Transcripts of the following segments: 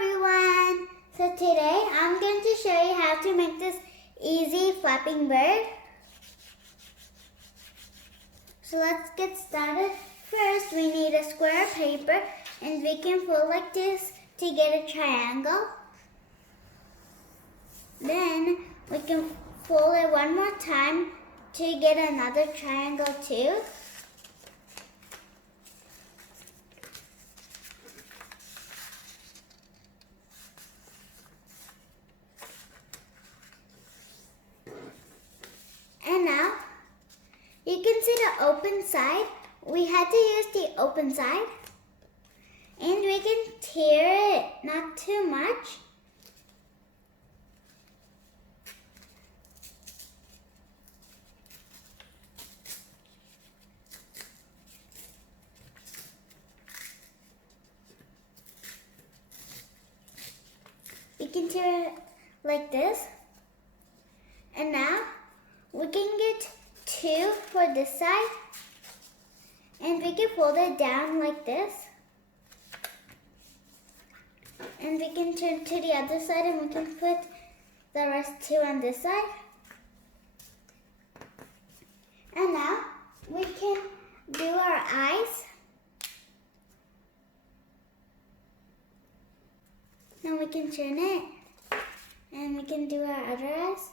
everyone! So today I'm going to show you how to make this easy flapping bird. So let's get started. First we need a square paper and we can fold like this to get a triangle. Then we can fold it one more time to get another triangle too. And now, you can see the open side. We had to use the open side. And we can tear it, not too much. We can tear it like this. And now, we can get two for this side, and we can fold it down like this, and we can turn to the other side and we can put the rest two on this side. And now we can do our eyes. Now we can turn it and we can do our other eyes.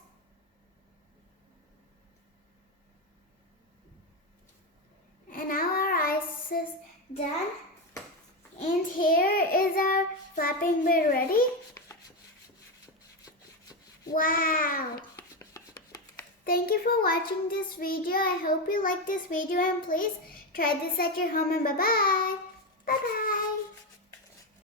And now our eyes is done. And here is our flapping bird ready. Wow! Thank you for watching this video. I hope you liked this video and please try this at your home and bye-bye.